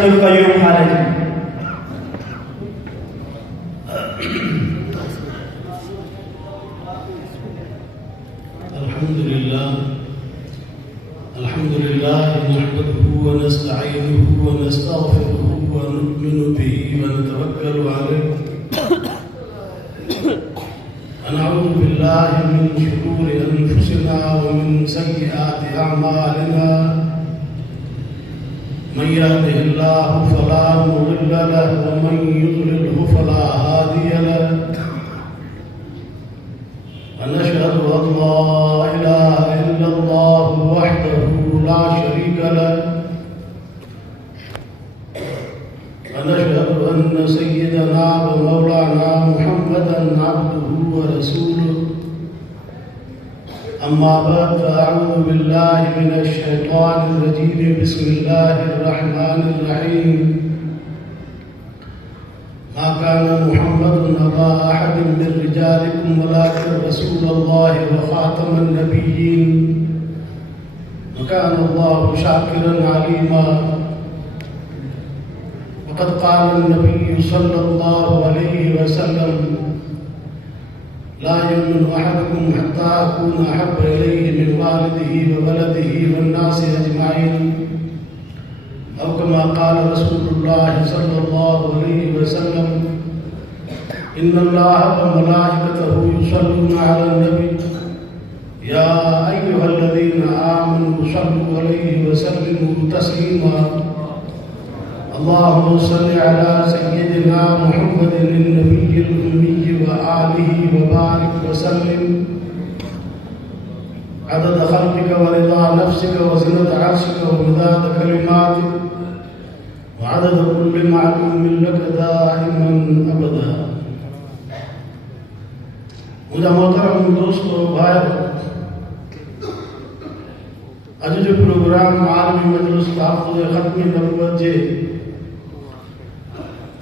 अब्दुल क़य्यूम खालिदी। अल्हम्दुलिल्लाह नहमदुहु व नस्तईनुहु व नस्तगफिरुहु व नु'मिनु बिही व नतवक्कलु अलैहि व नऊज़ु बिल्लाहि मिन शुरूरि अनफुसिना व मिन सय्यिआति अअमालिना मन यहदिहिल्लाहु फला मुदिल्ल लहु व मन युद्लिल्हु फला हादिय लहु व नशहदु अन ला इलाहा इल्लल्लाहु वहदहु ला शरीक लहु व नशहदु अन्न सय्यदना व मौलाना मुहम्मदन अब्दुहु व रसूलुहु। अम्मा बाद फ़अऊज़ु बिल्लाहि मिनश शैतानिर रजीम। बिस्मिल्लाहिर रहमानिर रहीम। मा काना मुहम्मदुन अबा अहदिन मिन रिजालिकुम वलाकिन रसूलल्लाहि व ख़ातमन नबिय्यीन व काना अल्लाहु शाकिरन अलीमा। वक़द क़ाला नबिय्यु सल्लल्लाहु अलैहि वसल्लम ला युमिनु अहदुकुम हत्ता अकूना अहब्बा इलैहि मिन वालिदिही व वलदिही वन्नासि अजमईन औ कमा क़ाला रसूलुल्लाह सल्लल्लाहु अलैहि वसल्लम इन्नल्लाह व मलाइकतहु युसल्लूना अलन नबी या अय्युहल्लज़ीना आमनू सल्लू अलैहि व सल्लिमू तस्लीमा। अल्लाहुम्मा सल्लि अला सय्यिदिना मुहम्मदिन नबिय्यिल उम्मी व आलिहि व बारिक व सल्लिम अदद खल्क़िका व रिज़ा नफ्सिका व ज़िनत अर्शिका व मिदाद कलिमातिक व अदद कुल्लि मालूमिन लक दाइमन अबदा। मुझा मोहतरम दोस्तों भाइयों, अज जो प्रोग्राम आलमी मजलिस तहफ़्फ़ुज़ ख़त्म नबुवत जे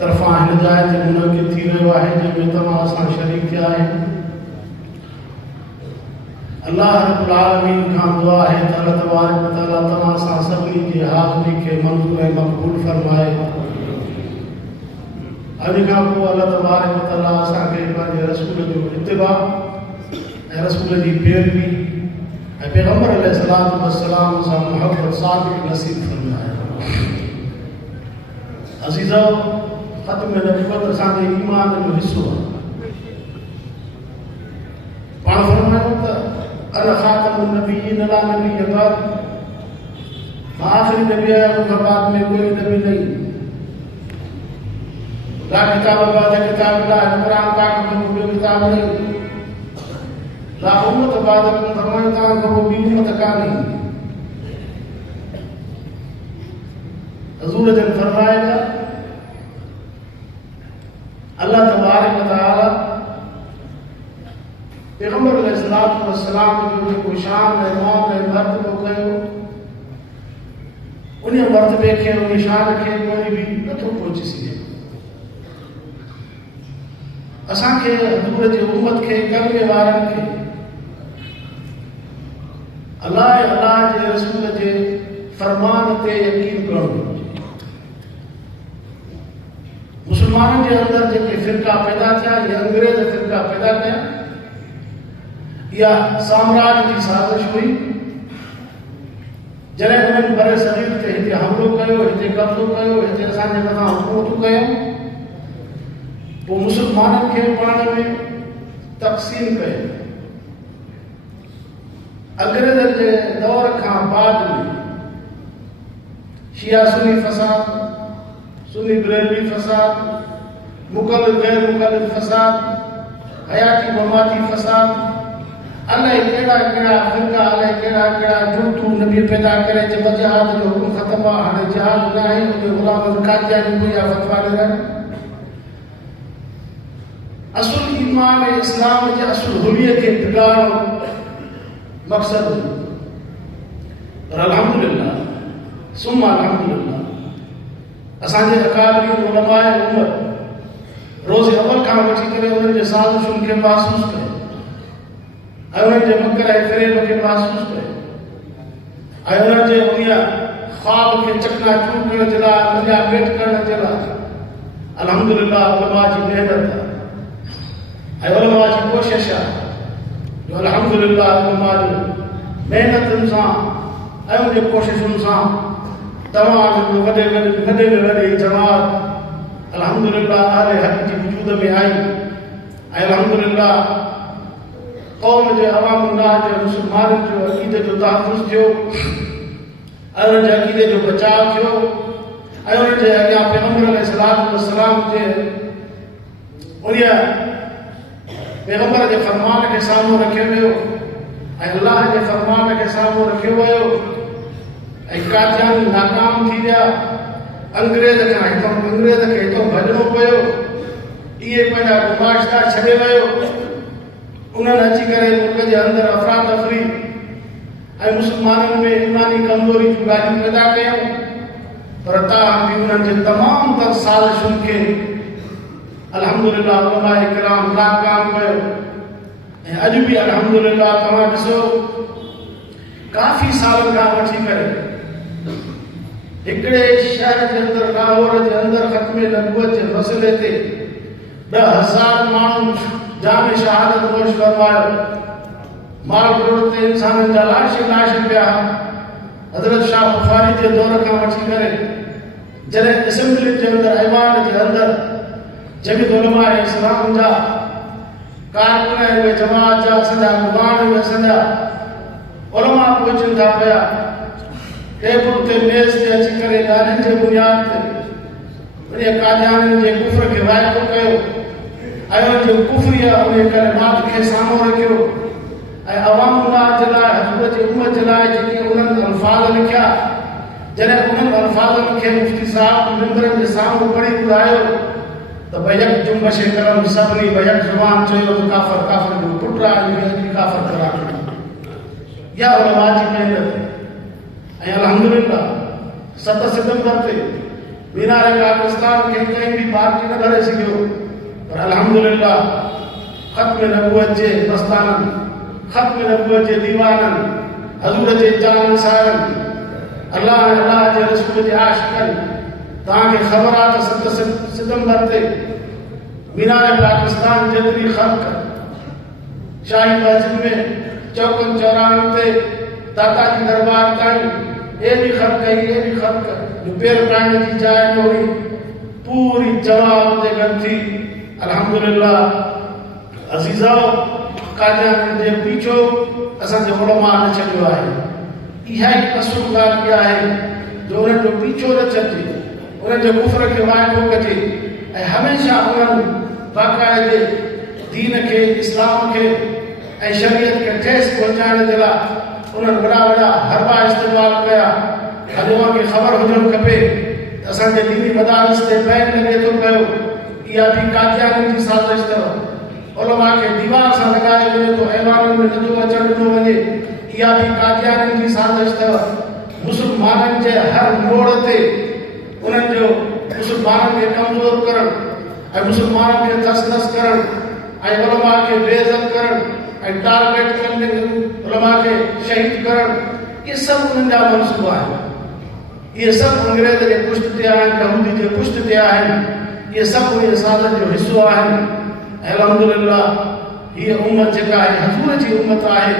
तरफ़ां हिदायत मुनक़िद थी रहियो आहे, जंहिंमें तमामु असां शरीक थिया आहियूं। अल्लाह रब्बुल आलमीन खां दुआ आहे त अल्लाह तबारक व तआला तव्हां सां सभिनी जी हाज़िरी खे मंज़ूर ऐं मक़बूल फरमाए। अॼु खां पोइ अल्लाह तबारक व तआला असांखे पंहिंजे रसूल जो इत्तिबा ऐं रसूल जी पैरवी ऐं पैगम्बर अलैहिस्सलातु वस्सलाम सां मुहब्बत सादिक़ नसीब फरमाए। अज़ीज़ो, ख़त्म नबुवत असांजे ईमान जो हिस्सो आहे। पाण फरमायो त अना ख़ातमुन नबिय्यीन ला नबिय्य बाद, मां आख़िरी नबी आहियां, मूंखां बाद में कोई नबी नहीं। ला किताब बाद किताबिल्लाह, क़ुरान पाक में कोई किताब नहीं। ला उम्मत बाद, फरमायो तव्हां खां पोइ ॿी उम्मत कान्हे। हज़ूर जन फरमाएगा अल्लाह तबारक व तआला पैगम्बर अलैहिस्सलातु वस्सलाम जो जेको शान ऐं मौक़ ऐं मर्तबो कयो, उन मर्तबे खे उन शान खे कोई बि नथो पहुची सघे। असांखे हज़ूर जी उम्मत खे, कलमे वारनि खे अल्लाह जे रसूल जे फरमान ते यकीन करणो घुरिजे। मुसलमाननि जे अंदरि जेके फ़िरका पैदा थिया, ये अंग्रेज़ फ़िरका पैदा कया, इहा साम्राज्य जी साज़िश हुई। जॾहिं उन्हनि बर सग़ीर ते हिते हमिलो कयो, हिते कब्ज़ो कयो, हिते असांजे मथां हुकूमतूं कयूं, पोइ मुसलमाननि खे पाण में तक़सीम कयो। अंग्रेज़नि जे दौर खां बाद में शिया सुन्नी फ़साद, सुन्नी बरेलवी फ़साद, मुक़ल्लिद गैर मुक़ल्लिद फ़साद, हयाती ममाती फ़साद, अलाए कहिड़ा कहिड़ा फ़िरका, अलाए कहिड़ा कहिड़ा जुर्तूं नबी पैदा करे जे जिहाद जो हुकुम ख़त्म आहे, हाणे जिहाद न आहे, उन ग़ुलाम कादियानी कोई आहे फ़तवा ॾियनि। असुल ईमान ऐं इस्लाम जे असुल हुलियत खे बिगाड़णु मक़सद हुयो। पर अल्हम्दुलिल्लाह सुम्मा अल्हम्दुलिल्लाह असांजे अकाबिरीन उलमाए उम्मत रोज़ अवल खां वठी करे उन्हनि जे साज़िशुनि खे महसूस कयो ऐं उन्हनि जे मकर ऐं फ़रेब खे महसूस कयो ऐं उन्हनि जे उन ख्वाब के चकना चूर करण जे लाइ, मजा भेट करण जे लाइ अल्हम्दुलिल्लाह उलमा जी मेहनत ऐं उलमा जी कोशिश आहे जो अल्हम्दुलिल्लाह उलमा जो मेहनतुनि सां ऐं उन कोशिशुनि सां तमामु वॾे में वॾी जमात अल्हम्दुलिल्लाह अहले हक़ जी वजूद में आई ऐं अल्हम्दुलिल्लाह क़ौम जे अवामुल्लाह जे मुस्लमाननि जो अक़ीदे जो तहफ़ुज़ थियो ऐं उन्हनि जे अक़ीदे जो बचाव थियो ऐं उन्हनि जे अॻियां पैगम्बर अलैहिस्सलातु वस्सलाम जे उन पैगम्बर जे फ़रमान खे साम्हूं रखियो वियो ऐं अल्लाह जे फ़रमान खे साम्हूं रखियो वियो ऐं कादियानी नाकाम थी विया। अंग्रेज़ खे हितां भॼणो पियो। इहे पंहिंजा गुमाश्ता छॾे वियो। उन्हनि अची करे मुल्क जे अंदरि अफ़रा तफ़री ऐं मुस्लमाननि में ईमानी कमज़ोरी जूं ॻाल्हियूं पैदा कयूं, पर तव्हां बि उन्हनि जे तमामु तर साज़िशुनि खे अल्हम्दुलिल्लाह उलमाए किराम नाकाम कयो। ऐं अॼु बि अल्हम्दुलिल्लाह तव्हां ॾिसो काफ़ी सालनि खां वठी करे हिकिड़े शहर जे अंदरि लाहौर जे अंदरि ख़त्मे नबूवत जे मसइले ते 10,000 माण्हू जाम शहादत नोश फरमायो। माल रोड ते इंसाननि जा लाश पिया। हज़रत शाह बुखारी जे दौर खां वठी करे जॾहिं असेंबली जे अंदरि ऐवान जे अंदरि जमीत उलमा इस्लाम जा कारकुन ऐं जमात जा असांजा नुमान असांजा उलमा पहुचनि था पिया, टेबल ते मेज़ ते अची करे ॻाल्हियुनि जे बुनियाद ते उन कादियानियुनि जे कुफ्र खे वाइदो कयो ऐं उन जे कुफ्रीअ उन कलिमात खे साम्हूं रखियो ऐं अवामुल्लाह जे लाइ हज़ूर जी उम्मत जे लाइ जेके उन्हनि अल्फाज़ लिखिया, जॾहिं उन्हनि अल्फाज़नि खे मुफ्ती साहब मिंबरनि जे साम्हूं पढ़ी ॿुधायो त बयक जुम्बश करम सभिनी बयक ज़ुबान चयो त काफ़र काफ़र जो पुटु आहे, काफ़र करार या उलमा जी मेहनत। ऐं अल्हम्दुलिल्लाह 7 सितंबर ते मीनार पाकिस्तान खे कंहिं बि पार्टी न भरे सघियो, पर अल्हम्दुलिल्लाह ख़त्म नबूवत जे मस्ताननि, ख़त्म नबूवत जे दीवाननि, हज़ूर जे जानसारनि, अल्लाह जे रसूल जे आशिक़नि, तव्हांखे ख़बर आहे त 7 सितंबर ते मीनार पाकिस्तान जेतिरी ख़ल्क़ शाही मस्जिद में चौकनि चौराहनि ते दाता जी दरबार ताईं एॾी ख़ल्क़ जो पेर पाइण जी जाइ न हुई, पूरी जवाब ते गॾु थी अल्हम्दुलिल्लाह अज़ीज़ाओ कादियानी जे पीछो असांजे उलमा न छॾियो आहे। इहा ई असुल ॻाल्हि इहा आहे जो उन्हनि जो पीछो न छॾिजे, उन्हनि जे कुफ्र खे वाइदो कजे ऐं हमेशह उन्हनि बाक़ाइदे दीन खे, इस्लाम खे ऐं शरीयत खे ठेस पहुचाइण जे लाइ उन्हनि वॾा हरबा इस्तेमालु कया। अॼु खे ख़बर हुजणु खपे त असांजे दीनी मदारिस ते बैन लॻे थो पियो, इहा बि कादियानी जी साज़िश अथव। उलमा खे दीवार सां लॻाए वञे थो, ऐवाननि में नथो अचणु ॾिनो वञे, इहा बि कादियानी जी साज़िश अथव। मुस्लमाननि जे हर मोड़ ते उन्हनि जो मुस्लमाननि खे कमज़ोर करणु ऐं मुस्लमाननि खे तस करणु ऐं उलमा खे बेइज़त करणु ऐं टारगेट कंदे उलमा खे शहीद करणु, इहे सभु उन्हनि जा मनसूबा आहिनि। इहे सभु अंग्रेज़ जे पुष्ट ते आहिनि, यहूदी जे पुष्ट ते आहिनि। इहे सभु उन साज़िश जो हिसो आहिनि। ऐं अल्हम्दुलिल्लाह हीअ उम्मत जेका आहे हज़ूर जी उम्मत आहे।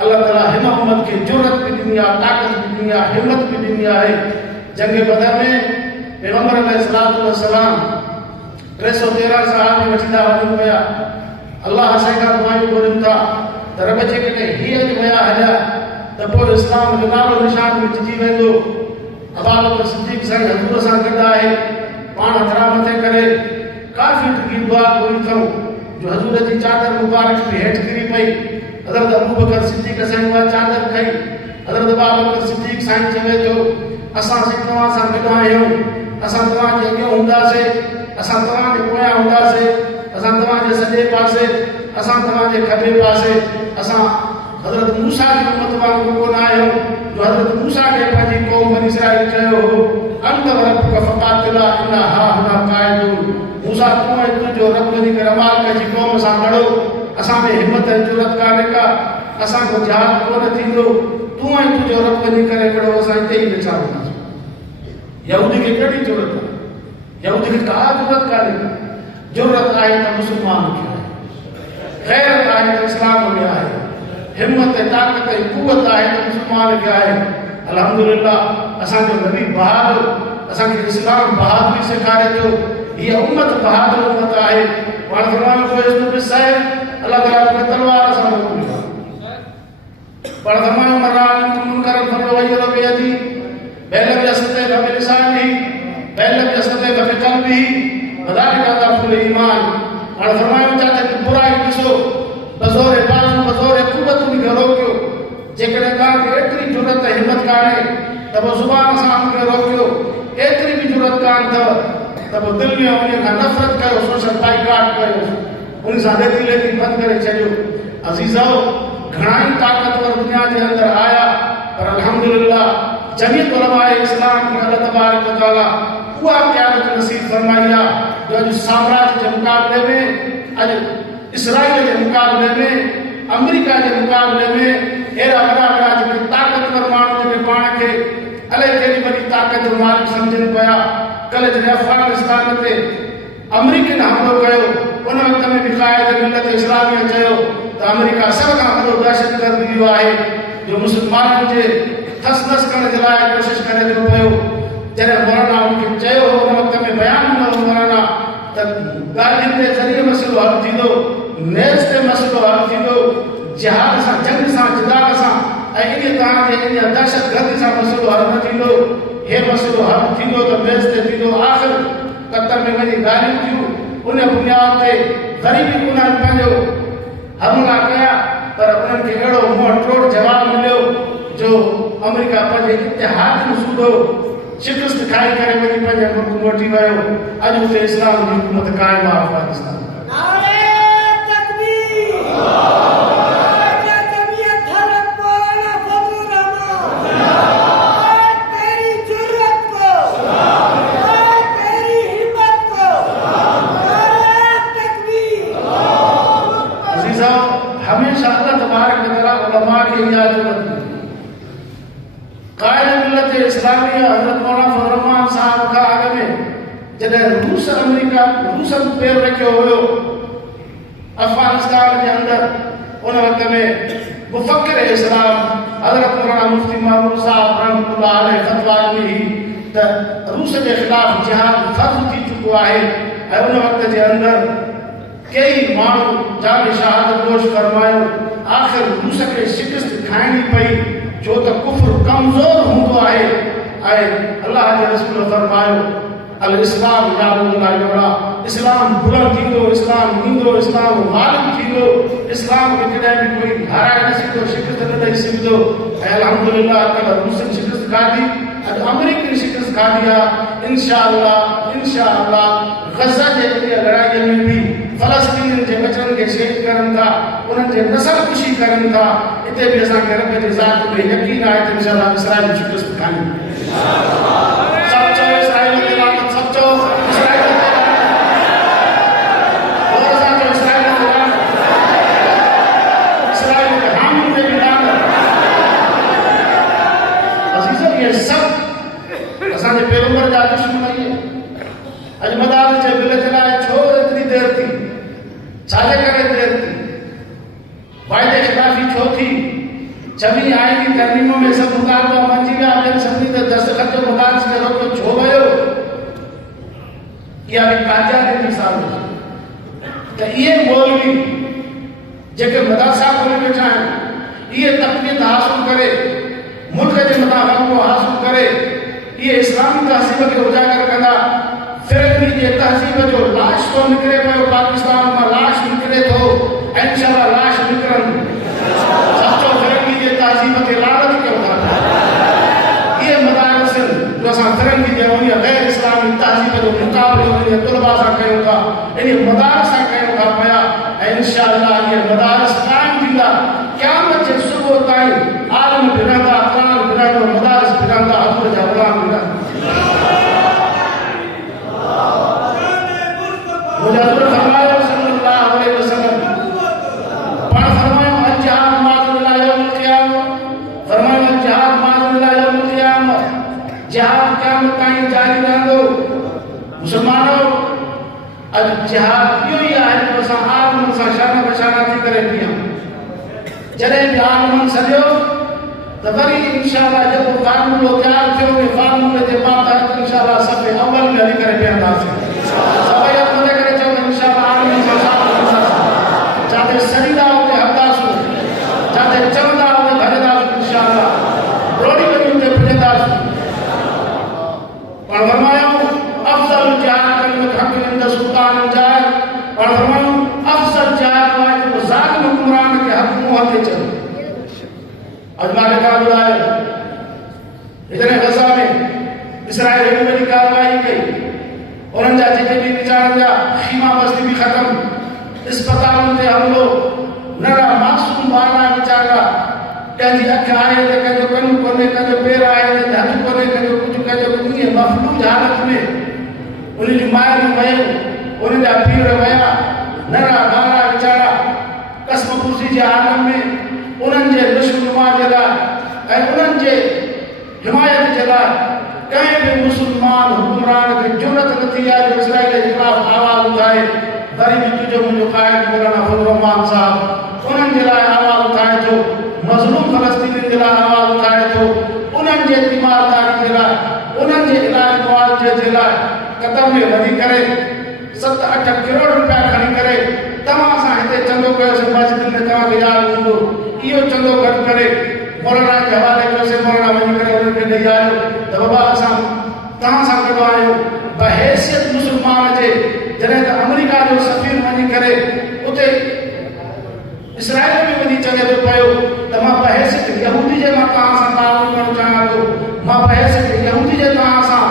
अल्लाह ताला हिन उम्मत खे जुरत बि ॾिनी आहे, ताक़त बि ॾिनी आहे, हिम्मत बि ॾिनी आहे। जंग बदर में पैगम्बर अलैहिस्सलातु वस्सलाम 313 सहाबा वठी था वञनि पिया। अल्लाह असांखां दुआयूं घुरनि था त रब जेकॾहिं हीअ अॼु विया हलिया त पोइ इस्लाम जो नालो निशान मिटिजी वेंदो। अबू बकर सिद्दीक़ साईं हज़ूर सां गॾु आहे, पाण हथरा मथे करे काफ़ी टुकी दुआ पूरी करूं जो हज़ूर जी चादर मुबारक बि हेठि किरी पई। हज़रत अबू बकर सिद्दीक़ साईं उहा चादर खई। हज़रत अबू बकर सिद्दीक़ साईं चवे थो असां तव्हां सां गॾु आहियूं, असां तव्हांजे अॻियां हूंदासीं, असां तव्हांजे पोयां हूंदासीं, असां तव्हांजे सॼे पासे, असां तव्हांजे खॿे पासे। असां हज़रत मूसा जी उम्मत वांगुरु कोन आहियूं जो हज़रत मूसा खे पंहिंजी क़ौम बनी इसराईल चयो हो अंत रब्बुक फ़क़ातिला इन्ना हाहुना क़ाइदून। मूसा तूं ऐं तुंहिंजो रब वञी करे अमालिक जी क़ौम सां लड़ो, असां में हिमत ऐं जुरत कान्हे का, असांजो जिहाद कोन थींदो, तूं ऐं तुंहिंजो रब वञी करे लड़ो, असां हिते ई वेठा हूंदासीं। यहूदी के कड़ी जरूरत है, यहूदी के का जरूरत काले जरूरत आए तो मुसलमान के आए, गैरत आए तो इस्लाम में आए, हिम्मत ताकत कुवत आए तो मुसलमान के आए। अल्हम्दुलिल्लाह असां जो नबी बहादुर असां के इस्लाम बहादुरी सिखारे तो ये उम्मत बहादुर उम्मत आए। वहां फरमायो को इस तो साहब अल्लाह ताला की तलवार असां मोकली पर फरमायो मरान मुनकर फरमायो बेदी बैलम यसते बि लिसानी बैलम यसते बि कल्बी वदालिक अदफुल ईमान। और फरमायो चाचा की बुराई ॾिसो बज़ोर बाज़ू बज़ोर कुवत उन खे रोकियो, जेकॾहिं तव्हांखे एतिरी ज़रूरत हिम्मत कान्हे त पोइ ज़ुबान सां उनखे रोकियो, एतिरी बि ज़रूरत कान अथव त पोइ दिलि में उन खां नफ़रत कयो, सोशल बाइकाट कयो, उन सां लेती लेती बंदि करे छॾियो। अज़ीज़ो घणाई ताक़तवर दुनिया जे अंदरि आया पर अल्हम्दुलिल्लाह जमीयत उलमाए इस्लाम की अल्लाह तबारक व तआला उहा क़यादत नसीब फरमाई आहे जो अॼु साम्राज्य जे मुक़ाबले में, अॼु इसराइल के मुकाबले में, अमेरिका के मुकाबले में अहिड़ा वॾा वॾा जेके ताक़तवर माण्हू जेके पाण खे अलाए केॾी वॾी ताक़त जो मालिक सम्झनि पिया। कल्ह जॾहिं अफ़गानिस्तान ते अमेरिकन हमलो कयो उन वक़्त में बि क़ाइद मिलत इस्लामिया चयो त अमेरिका सभ खां वॾो दहशतगर्द इहो आहे जो मुस्लमाननि जे थस नस करण जे लाइ कोशिशि करे थो पियो। जॾहिं मौलाना उनखे चयो उन वक़्त में बयान ॾिनो मौलाना त ॻाल्हियुनि जे ज़रिए मसइलो हल थींदो, नेज़ ते मसइलो हल थींदो, जिहाद सां जंग सां जिदाल सां ऐं इन तव्हांजे इन दहशतगर्दी सां मसइलो हल न थींदो। हे मसइलो हल थींदो त नेज़ ते थींदो। आख़िर कतर में वञी ॻाल्हियूं थियूं, उन बुनियाद ते वरी बि उन्हनि पंहिंजो हमला कया पर उन्हनि खे अहिड़ो मुंहुं टोड़ जवाब मिलियो जो अमेरिका पंहिंजे इतिहादी सूदो शिकस्त खाई करे वञी पंहिंजे मुल्क मोटी वियो। अॼु उते इस्लाम जी हुकूमत क़ाइम आहे अफ़गानिस्तान। हमेशा अल्लाह तबारक व तआला उलमा के याद रखो। कायद मिलत इस्लामिया हज़रत मौलाना फजल रहमान साहब का आगे में जॾहिं रूस अमेरिका रूसन पैर रखियो हुयो अफगानिस्तान के अंदर उन वक़्त में मुफक्किर इस्लाम हज़रत मौलाना मुफ्ती महमूद साहब रहमतुल्लाह अलैह फतवा ॾिनी त रूस के खिलाफ जिहाद फर्ज़ थी चुको आहे ऐं उन वक़्त जे अंदर कई माण्हू जान शहादत नोश फरमायो। आख़िर रूस खे शिकस्त खाइणी पई छो त कुफ्र कमज़ोर हूंदो आहे ऐं अल्लाह जे रसूल फरमायो अल इस्लाम याबुल्लाह योड़ा, इस्लाम बुलंद थींदो, इस्लाम ईंदो, इस्लाम ग़ालिब थींदो, इस्लाम खे कॾहिं बि कोई हाराए न सघंदो, शिकस्त न ॾेई सघंदो। ऐं अल्हम्दुलिल्लाह कल्ह रूसन शिकस्त खाधी, अॼु अमेरिकन शिकस्त खाधी आहे। इंशाअल्लाह गज़ा जे लड़ाईअ में बि फलस्तीन के बचन के शहीद करन था, उन्हनि जे नस्ल कुशी करन था। इते भी असां के रब जी ज़ात में यकीन आहे त इंशाअल्लाह इसराइल शिकस्त खानी। सब चओ इसराइल ते लानत, सब चओ इसराइल ते लानत, और असां चओ इसराइल ते लानत, इसराइल के हामी ते भी लानत। अज़ीज़ो ये सब असां जे पैगंबर जा दुश्मन आहिनि। अॼु मदारिस जे बिल जे लाइ छो एतिरी देर थी, छाजे करे देर थी, वाइदे खिलाफ़ी छो थी? 26 आईनी तरमीमों में सब मुतालबा मंजी विया, ॿियनि सभिनी ते दस्तखत जो मदारिस खे रोकियो छो वियो? इहा बि कामयाबी जी मिसाल आहे त इहे मौलवी जेके मदरसा खोले वेठा आहिनि, इहे तक़वीत हासिल करे मुल्क जे मथां ग़लबो हासिल करे इहे इस्लामी तहज़ीब खे उजागर कंदा। फिरंगी जे तहज़ीब जो लाश तो निकिरे पियो, पाकिस्तान मां लाश निकिरे थो, इंशाअल्लाह लाश निकिरनि। सचो फिरंगी जे तहज़ीब ते लानत कयो था। इहे मदारिस जो असां फिरंगी जे उन गैर इस्लामी तहज़ीब जो मुक़ाबिलो उन तुलबा सां कयूं था, इन मदारिस सां कयूं था पिया ऐं इंशाअल्लाह इहे मदारिस क़ाइम थींदा। क़यामत जे सुबुह ताईं आलम बि रहंदा, क़ुरान बि रहंदो, मदारिस बि रहंदा, हज़ूर जा ग़ुलाम बि रहंदा। हुजूर फरमायो सल्लल्लाहु अलैहि वसल्लम पर फरमायो जिहाद माज़ इला यौम क़यामह, फरमायो जिहाद माज़ इला यौम क़यामह, जिहाद क़यामत ताईं जारी रहंदो। मुसलमानों, अॼु जिहाद इहो ई आहे जो असां आलमनि सां शाना बशाना थी करे बीहूं। जॾहिं बि आलमनि सॼो त वरी इंशाअल्लाह जेको फार्मूलो तयारु थियो उन फार्मूले जे मातहत इंशाअल्लाह सफ़े अव्वल में हली करे बीहंदासीं। सभई हथ मथे करे चओ इंशाअल्लाह आलमनि सां शाना कंदासीं। जिते सरींदा उते हलंदासीं, जिते चवंदा उते भॼंदासीं इंशाअल्लाह। रोड़ी वञी उते पुॼंदासीं। पर फरमायो अफ़ज़ल जिहाद कलिमत हक़ इंद सुल्तान जाहिर। पर फरमायो अफ़ज़ल जिहाद आहे जेको ज़ालिम हुक्मरान खे हक़ मुंहं ते चए। अॼु मां जेका ॿुधायो हिकिड़े ग़ज़ा में इसराइल हेॾी वॾी कार्रवाई कई, उन्हनि जा जेके बि वीचारनि जा ख़ीमा बस्ती बि ख़तमु, इस्पतालुनि ते हमिलो, नंढा मासूम ॿार वीचारा, कंहिंजी अखि आहे त कंहिंजो कनु कोन्हे, कंहिंजो पेर आहे त हथु कोन्हे, कंहिंजो कुझु ईअं मफ़लूज हालत में उन जूं माइरूं वयूं, उन्हनि जा पीर विया, नंढा ॿार वीचारा कसम कुर्सी जे आलम में उन्हनि जे दुश्मनुमा जे लाइ ऐं उन्हनि जे हिमायत जे लाइ कंहिं बि मुस्लमान हुक्मरान खे ज़रूरत न थी आहे जो इसराइल जे ख़िलाफ़ आवाज़ उठाए। वरी बि तुंहिंजो मुंहिंजो क़ाइद मौलाना फज़लुर रहमान साहब उन्हनि जे लाइ आवाज़ उठाए थो, मज़लूम फ़लस्तीनी जे लाइ आवाज़ उठाए थो, उन्हनि जे तीमारदारी जे लाइ, उन्हनि जे इलाज मुआवज़े जे लाइ क़तर में वधी करे 7-8 करोड़ रुपया खणी करे तव्हां सां हिते चंदो कयोसीं। मस्जिद में तव्हांखे यादि हूंदो, इहो चंदो गॾु करे मौलाना जे हवाले कयोसीं। मौलाना वञी करे उन्हनि खे ॾेई आयो त बाबा असां तव्हां सां गॾु आहियूं बहैसियत मुस्लमान जे। जॾहिं त अमेरिका जो सफ़ीर वञी करे उते इसराइल में वञी चवे थो पियो त मां बहैसियत यहूदी जे मां तव्हां सां तालुक़ करणु चाहियां थो, मां बहैसियत यहूदी जे तव्हां सां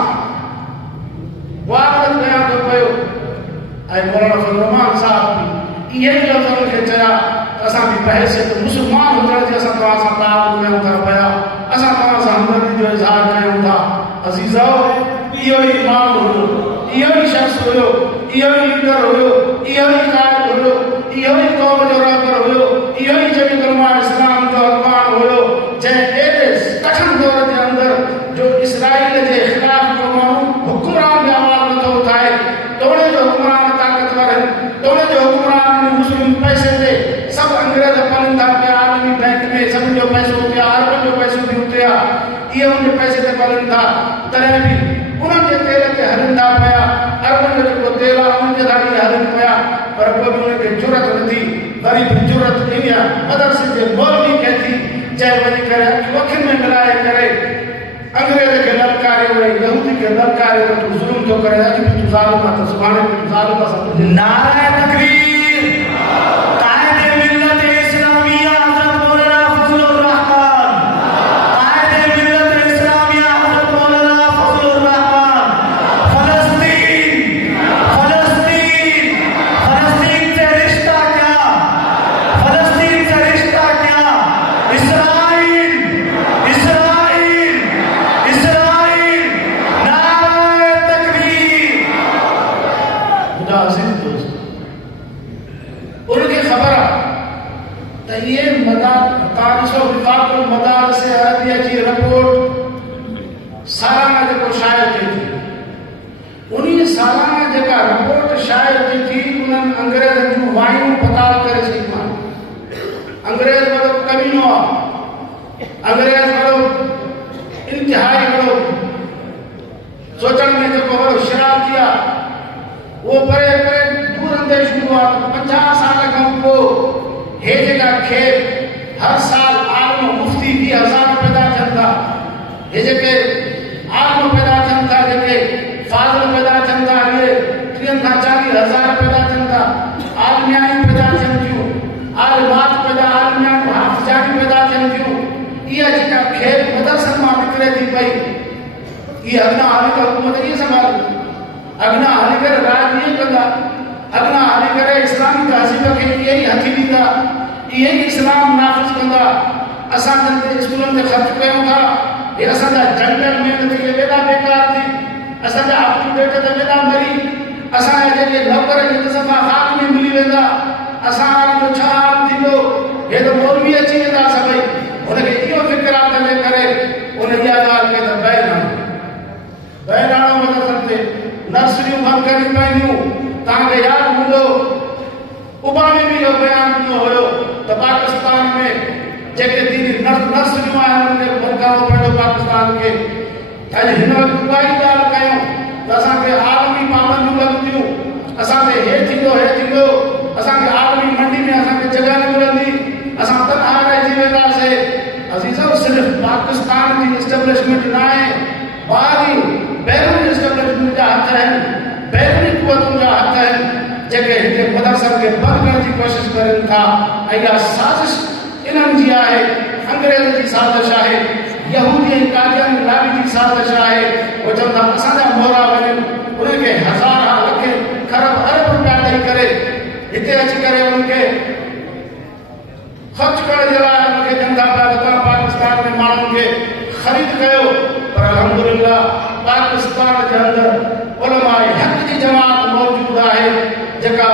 वारदात कयां थो पियो। ऐं मौलाना फज़लुर रहमान साहब बि इहे ई लफ़्ज़ उन्हनि खे चया त असां बि बहैसियत मुस्लमान हुजण जे असां तव्हां सां तालुक़ कयूं था पिया, असां तव्हां सां हमदर्दी जो इज़हार कयूं था। अज़ीज़ो, इहो ई माण्हू हुयो, इहो ई शख़्स हुयो, इहो ई लीडर हुयो, इहो ई क़ाइद हुयो, इहो ई क़ौम जो रहबर हुयो, इहो ई जमीअत उलमा इस्लाम जो अॻवान हुयो, जंहिं एॾे कठिन दौर जे अंदरि जो इसराइल जे ख़िलाफ़ को माण्हू हुक्मरान जी आवाज़ नथो उठाए। तोड़े जो हुक्मरान ताक़तवर आहिनि, तोड़े जो हुक्मरान मुस्लिम पैसे ते सभु अंग्रेज़ पलनि था पिया आलमी बैंक में, सभिनि जो पैसो पिया, अरबनि जो पैसो बि उते आहे, इहे उनजे पैसे ते पलनि था, तॾहिं बि उन्हनि जे तेल ते हलनि था पिया, अरबनि जो जेको तेल आहे उन्हनि जे लाइ हलनि पिया। पर पोइ बि उनखे ज़रूरत न थी। वरी बि ज़रूरत इन आहे मदरसे जे मौलवी खे थी, जंहिं वञी करे अखियुनि में मिलाए करे अंग्रेज़ खे ललकारियो वई, यहूदी खे ललकारियो त तूं ज़ुल्म थो करे, अॼु बि तूं ज़ालिम आहे त सुभाणे बि तूं ज़ालिम सां तुंहिंजे नारे तकबीर। क़ाइद मिल्लत इस्लामिया हज़रत मौलाना फज़लुर रहमान, क़ाइद मिल्लत इस्लामिया हज़रत मौलाना फज़लुर रहमान। फलस्तीन से रिश्ता क्या, फलस्तीन से रिश्ता क्या, इसराइल, इसराइल, इसराइल, नारे तकबीर। खुदा अज़ीज़ दोस्त, उनखे ख़बर आहे त इहे मदारिस अरबिया जी रिपोर्ट सालाना जेको शाइर थिए थी, उन सालाना जेका रिपोर्ट शाइर थी थी उन्हनि अंग्रेज़नि जूं वायूं पताल करे छॾियूं आहिनि। अंग्रेज़ वॾो कमीनो आहे, अंग्रेज़ वॾो इंतिहाई वॾो सोचण में जेको वॾो शरारती आहे, उहो परे परे दूर अंदेश हूंदो आहे। 50 साल खां पोइ हे जेका खेल हर साल आलम मुफ़्ती 20,000 पैदा थियनि था, हे जेके आलम पैदा थियनि था, जेके फाज़िल पैदा थियनि था, इहे 30 खां 40,000 पैदा थियनि था। आलमियायूं पैदा थियनि थियूं, आलिमात पैदा, आलमियायूं हाफ़िज़ायूं पैदा थियनि थियूं। इहा जेका खेल मदरसनि मां निकिरे थी पई, इहा अॻियां हली करे हुकूमत ईअं संभाले, अॻियां हली करे राज ईअं कंदा, अॻियां हली करे इस्लामी तहज़ीब खे इहे ई हथी ॾींदा, इहे ई इस्लाम नाफ़िज़ कंदा। असां जंहिं स्कूलनि ते ख़र्च कयूं था, हे असांजा जनरल मैन ते इहे वेॾा बेकार थी, असांजा अप टू डेट ते वेॾा मरी, असांजा जेके नौकर हिक दफ़ा ख़ाक में मिली वेंदा, असां जो छा हाल थींदो। हे त मौलवी अची वेंदा सभई, हुनखे इहो फ़िक्र आहे, तंहिंजे करे हुन इहा ॻाल्हि खे त बह न नर्सरियूं बंदि करियूं पवंदियूं। तव्हांखे यादि हूंदो उबामी बि इहो बयानु ॾिनो हुयो त पाकिस्तान में जेके दीदी नर्सरियूं आहिनि उन्हनि खे बंदि करिणो पवंदो पाकिस्तान खे। अॼु हिन वक़्तु उहा ई ॻाल्हि कयूं त असांखे आलमी पाबंदियूं लॻंदियूं, असांखे हे थींदो हे थींदो, असांखे आलमी मंडी में असांखे जॻह न मिलंदी, असां तनहा रहिजी वेंदासीं। अज़ीज़ो सिर्फ़ु पाकिस्तान जी इस्टेब्लिशमेंट न आहे, ॿाहिरी बैरूनी इस्टेब्लिशमेंट जा हथ आहिनि, बैरूनी क़ुवतुनि जा हथ आहिनि जेके हिते मदरसनि खे बंदि करण जी कोशिशि करनि था। ऐं इहा साज़िश इन्हनि जी आहे, अंग्रेज़ जी साज़िश आहे, यहूदी ऐं कादियानी लाबी जी साज़िश आहे। उहे चवनि था असांजा मोहरा वञनि, उनखे हज़ार लख खरब अरब रुपया ॾेई करे हिते अची करे उन्हनि खे ख़र्च करण जे लाइ उनखे ॾियनि था पिया त तव्हां पाकिस्तान में माण्हुनि खे ख़रीद कयो। पर अल्हम्दुलिल्लाह पाकिस्तान जे अंदरि उलमाए हक़ जी जमात मौजूदु आहे जेका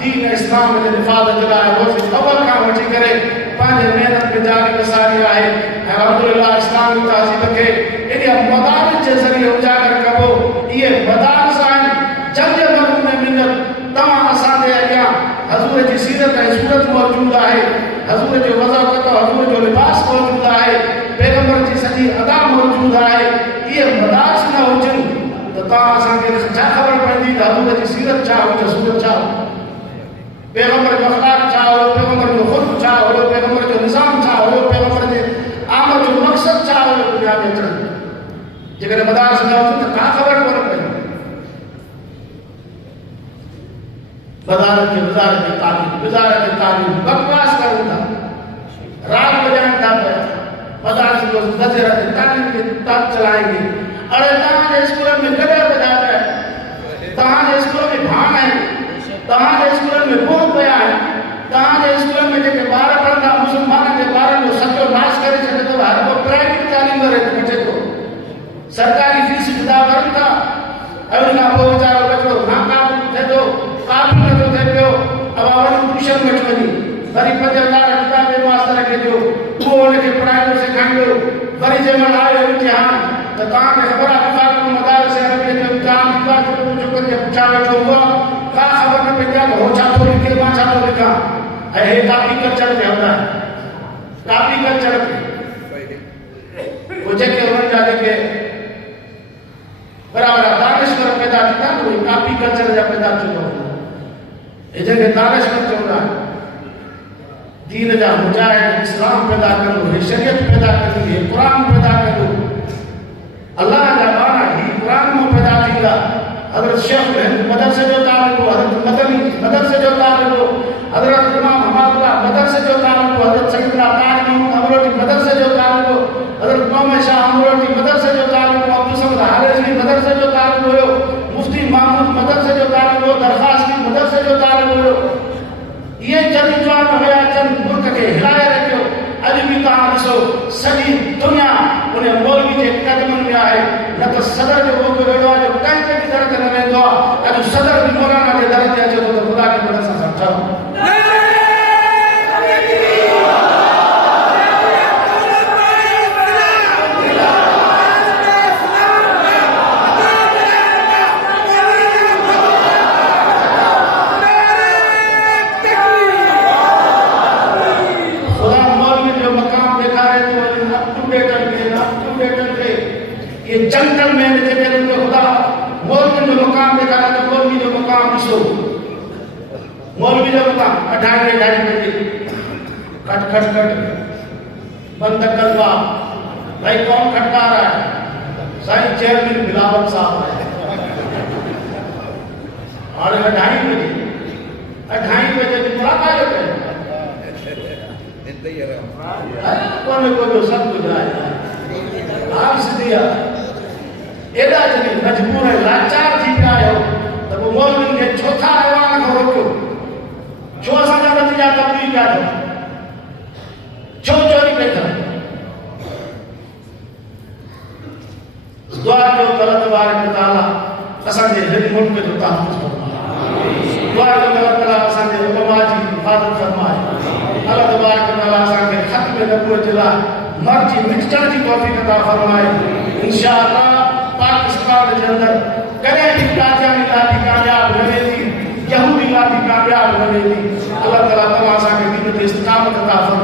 दीन इस्लाम जे हिफ़ाज़त जे लाइ रोज़ अवल खां वठी करे पंहिंजे महिनत खे जारी विसारी आहे। ऐं अल्हम्दुलिल्लाह इस्लामी तहज़ीब खे इन मदारिस जे ज़रिए उजागर कबो। इहे मदारिस आहिनि जंहिंजे नमूने मिलत तव्हां असांजे अॻियां हज़ूर जी सीरत ऐं सूरत मौजूदु आहे, हज़ूर जो वज़ाफ़त, हज़ूर जो लिबास मौजूदु आहे, पैगंबर जी सॼी अदा मौजूदु आहे। इहे मदारिस न हुजनि त तव्हां असांखे छा ख़बर पवंदी त हज़ूर जी सीरत छा हुजे, सूरत छा हुजे, पैगंबर जो अख़लाक़ छा हुयो, पैगंबर जो ख़ुल्क़ छा हुयो, पैगंबर जो निज़ाम छा हुयो, पैगंबर जे आमद जो मक़सदु छा हुयो दुनिया में अचण। जेकॾहिं मदारिस न हुजनि त का ख़बर कोन पवंदी। वज़ारत जी तालीम बकवास कनि था, राग बजाइनि था पिया, मदारिस को वज़ारत तालीम के तहत चलाएंगे। अरे तव्हांजे स्कूलनि में कॾहिं ॿुधायो पिया, तव्हांजे स्कूल में भान आहिनि, तव्हांजे स्कूलनि में बोध पिया आहिनि, तव्हांजे स्कूलनि में जेके ॿार पढ़ंदा मुस्लमाननि जे ॿारनि जो सॼो नाश करे छॾे थो। हर को प्राइवेट तालीम वठे थो, सरकारी फीस जुदा भरनि था, ऐं उन खां पोइ वीचारो बचिड़ो नाकाम थिए थो, काफ़ी नथो थिए पियो। अब वरी ट्यूशन वठी वञी वरी 5000 जुदा ॿिए मास्तर खे ॾियो, उहो हुनखे पढ़ाईंदो सेखारींदो। वरी जंहिं महिल आयो इम्तिहान त तव्हांखे ख़बर आहे विफ़ाक़ी मदारिस अरबियत जो इम्तिहान पुछा वेठो हुआ, का ख़बर न पवंदी आहे त हो छा थो लिखे, मां छा थो लिखां। ऐं हे कापी कल्चर ते हलंदा आहिनि, कापी कल्चर ते उहे जेके हुननि जा जेके बराबरि दानिश्वर पैदा थींदा न उहे कापी कल्चर जा पैदा थींदा हूंदा। हे जंहिंखे दानिश्वर चवंदा आहिनि, दीन जा मुजाहिद इस्लाम पैदा कंदो, हे शरीयत पैदा कंदी, हे क़ुरान पैदा कंदो। अल्लाह जा बाना ही क़ुरान में पैदा थींदा। हज़रत शेख हिंद मदरसे जो तालिब हो, हज़रत मदनी मदरसे जो तालिब हो, हज़रत इमाम हमादुल्लाह मदरसे जो तालिब हो, हज़रत सैयदना ताज महमूद अमरोटी मदरसे जो तालिब हो, हज़रत मोहम्मद शाह अमरोटी मदरसे जो तालिब हो, अब्दुल समद हारिसी मदरसे जो तालिब हुयो, मुफ्ती महमूद मदरसे जो तालिब हो, दरखास्ती मदरसे जो तालिब हुयो। ये जदी जवान हुया चंद मुल्क खे हिलाए रखियो। अॼु बि तव्हां ॾिसो सॼी दुनिया उन मौलवी जे कदमनि में आहे। न त सदर जो उहो वेड़ो आहे जो कंहिं बि दर ते न वेंदो आहे। अॼु सदर बि मौलाना जे दर ते अचे थो त ख़ुदा खे मदद सां सम्झाओ। जेंटलमैन जेके उनके खुदा मौलवी जो मकाम देखा तो मौलवी जो मकाम ॾिसो, मौलवी जो मकाम 28 बजे खट खट खट बंद करवा भाई कौन खटका रहा है, साईं चेयरमैन बिलावल साहब है। और 28 बजे मुलाकात होते हैं कौन को जो सब कुछ है आप सिद्धिया एॾा जॾहिं मजबूर ऐं लाचार थी पिया आहियो त पोइ मौलवियुनि खे छो था ऐवान खां रोकियो, छो असांजा नतीजा तब्दील पिया थियनि, छो चोरी पई थियनि। दुआ जो अल्लाह तबारक व तआला असांजे हिन मुल्क जो तहफ़्फ़ुज़ फरमाए, दुआ जो अल्लाह तआला असांजे उलमा जी हिफ़ाज़त फरमाए, अल्लाह तबारक व तआला असांखे ख़त्म नबूवत जे लाइ मर्जी मिटण जी तौफ़ीक़ अता फरमाए। इंशाअल्लाह पाकिस्तान के अंदर कॾहिं बि कादियानी लाठी कामयाब न वेंदी, यहूदी लाठी कामयाब न वेंदी। अल्लाह ताला तव्हां असांखे दीन ते इस्तिक़ामत अता फरमाए।